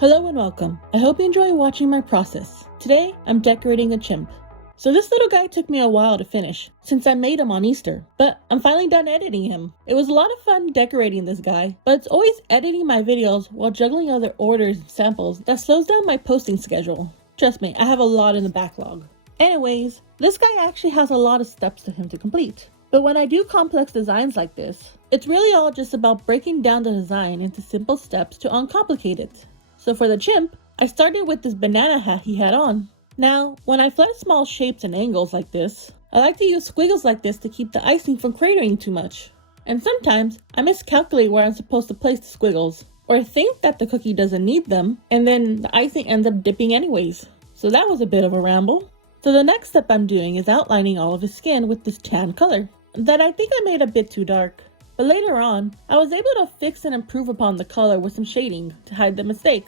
Hello and welcome. I hope you enjoy watching my process. Today, I'm decorating a chimp. So this little guy took me a while to finish, since I made him on Easter, but I'm finally done editing him. It was a lot of fun decorating this guy, but it's always editing my videos while juggling other orders and samples that slows down my posting schedule. Trust me, I have a lot in the backlog. Anyways, this guy actually has a lot of steps to him to complete. But when I do complex designs like this, it's really all just about breaking down the design into simple steps to uncomplicate it. So for the chimp, I started with this banana hat he had on. Now, when I flood small shapes and angles like this, I like to use squiggles like this to keep the icing from cratering too much. And sometimes, I miscalculate where I'm supposed to place the squiggles, or I think that the cookie doesn't need them, and then the icing ends up dipping anyways. So that was a bit of a ramble. So the next step I'm doing is outlining all of his skin with this tan color that I think I made a bit too dark. But later on, I was able to fix and improve upon the color with some shading to hide the mistake.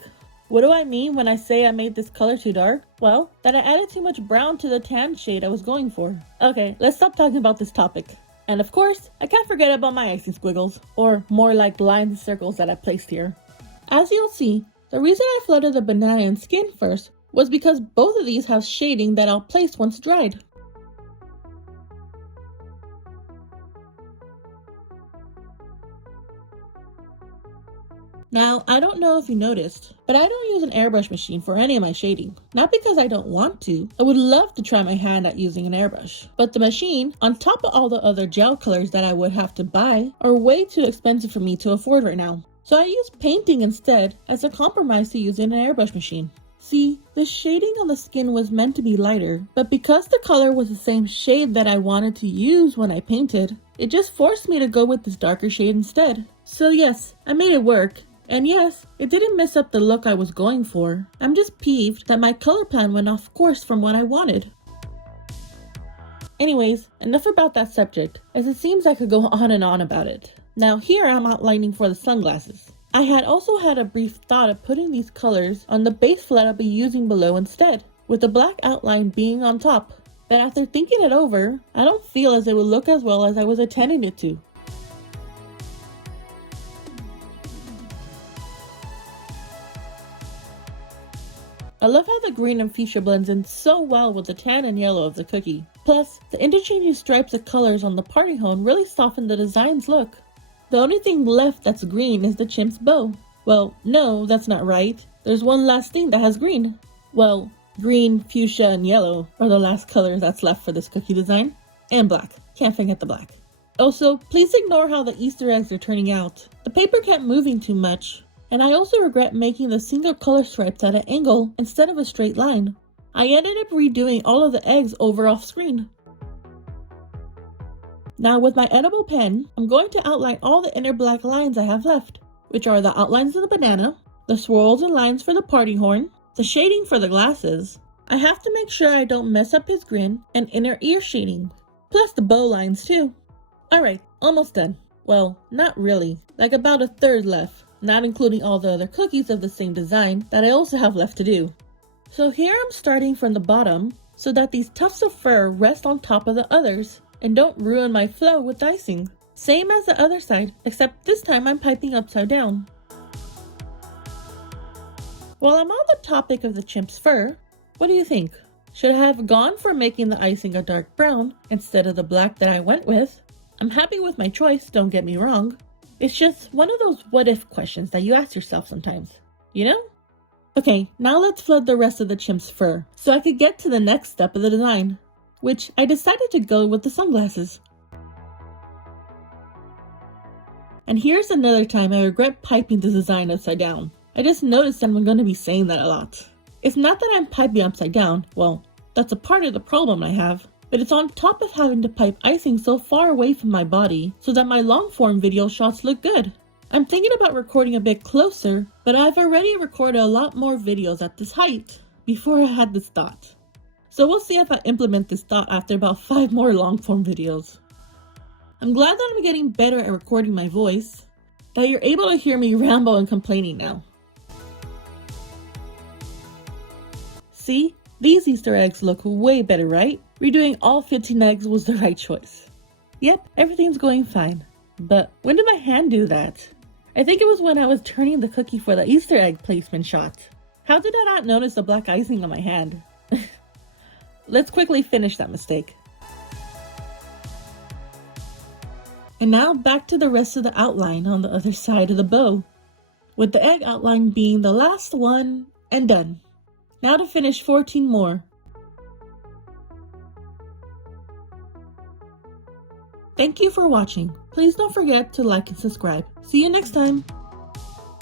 What do I mean when I say I made this color too dark? Well, that I added too much brown to the tan shade I was going for. Okay, let's stop talking about this topic. And of course, I can't forget about my icing squiggles, or more like lines and circles that I placed here. As you'll see, the reason I flooded the banana and skin first was because both of these have shading that I'll place once dried. Now, I don't know if you noticed, but I don't use an airbrush machine for any of my shading. Not because I don't want to. I would love to try my hand at using an airbrush. But the machine, on top of all the other gel colors that I would have to buy, are way too expensive for me to afford right now. So I use painting instead as a compromise to using an airbrush machine. See, the shading on the skin was meant to be lighter, but because the color was the same shade that I wanted to use when I painted, it just forced me to go with this darker shade instead. So yes, I made it work. And yes, it didn't mess up the look I was going for. I'm just peeved that my color plan went off course from what I wanted. Anyways, enough about that subject, as it seems I could go on and on about it. Now here I'm outlining for the sunglasses. I had also had a brief thought of putting these colors on the base flat I'll be using below instead, with the black outline being on top. But after thinking it over, I don't feel as it would look as well as I was intending it to. I love how the green and fuchsia blends in so well with the tan and yellow of the cookie. Plus, the interchanging stripes of colors on the party hone really soften the design's look. The only thing left that's green is the chimp's bow. Well, no, that's not right. There's one last thing that has green. Well, green, fuchsia, and yellow are the last colors that's left for this cookie design. And black. Can't forget the black. Also, please ignore how the Easter eggs are turning out. The paper kept moving too much. And I also regret making the single color stripes at an angle instead of a straight line. I ended up redoing all of the eggs over off screen. Now with my edible pen, I'm going to outline all the inner black lines I have left, which are the outlines of the banana, the swirls and lines for the party horn, the shading for the glasses. I have to make sure I don't mess up his grin and inner ear shading, plus the bow lines too. Alright, almost done. Well, not really, like about a third left. Not including all the other cookies of the same design that I also have left to do. So here I'm starting from the bottom so that these tufts of fur rest on top of the others and don't ruin my flow with icing. Same as the other side, except this time I'm piping upside down. While I'm on the topic of the chimp's fur, what do you think? Should I have gone for making the icing a dark brown instead of the black that I went with? I'm happy with my choice, don't get me wrong. It's just one of those what-if questions that you ask yourself sometimes, you know? Okay, now let's flood the rest of the chimp's fur so I could get to the next step of the design, which I decided to go with the sunglasses. And here's another time I regret piping the design upside down. I just noticed that I'm going to be saying that a lot. It's not that I'm piping upside down, well, that's a part of the problem I have. But it's on top of having to pipe icing so far away from my body so that my long form video shots look good. I'm thinking about recording a bit closer, but I've already recorded a lot more videos at this height before I had this thought. So we'll see if I implement this thought after about 5 more long form videos. I'm glad that I'm getting better at recording my voice, that you're able to hear me ramble and complaining now. See? These Easter eggs look way better, right? Redoing all 15 eggs was the right choice. Yep, everything's going fine. But when did my hand do that? I think it was when I was turning the cookie for the Easter egg placement shot. How did I not notice the black icing on my hand? Let's quickly finish that mistake. And now back to the rest of the outline on the other side of the bow, with the egg outline being the last one and done. Now to finish 14 more. Thank you for watching. Please don't forget to like and subscribe. See you next time.